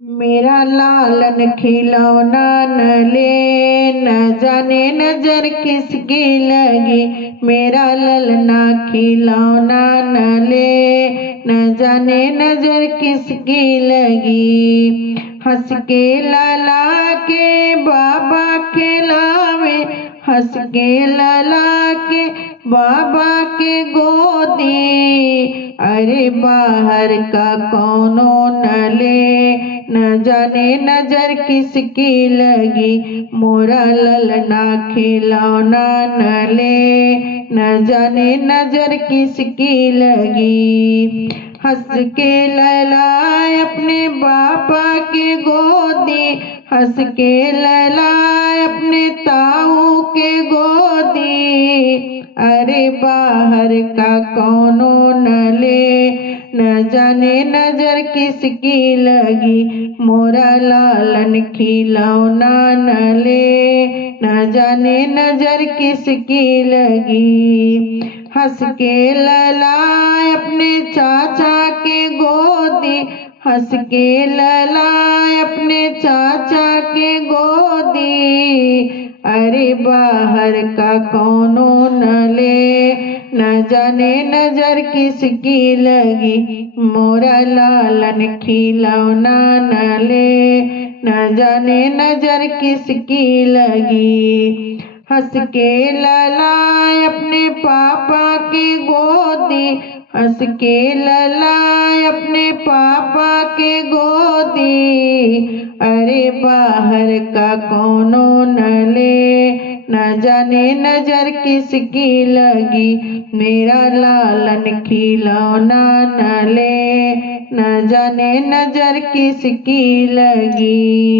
मेरा लालन खिलौना न ले, न जाने नजर किसकी लगी। मेरा ललना खिलौना न ले, न जाने नजर किसकी लगी। हंस के लला के बाबा खिलावे, हंस के लला के बाबा के गोदी। अरे बाहर का कौनो न ले, न जाने नजर किसकी लगी। मोरा ललना खिलौना न ले, न जाने नजर किसकी लगी। हंस के ललाए अपने बाबा के गोदी, हंस के ललाए अपने ताऊ के गोदी। अरे बाहर का कौनो न ले, न जाने नजर किसकी लगी। मोरा लालन खिलौना न ले, न जाने नजर किसकी लगी। हंस के ललाए अपने चाचा के गोदी, हंस के ललाए अपने चाचा के गोदी। अरे बाहर का कौनो न ले, न जाने नजर किसकी लगी। मोरा लालन खिलौना न ले, न जाने नजर किसकी लगी। हंस के ललाए अपने पापा के गोदी, हंस के ललाए अपने पापा के गोदी। अरे बाहर का कौनो न ले, न जाने नजर किसकी लगी। मेरा लालन खिलौना न ले, न जाने नजर किसकी लगी।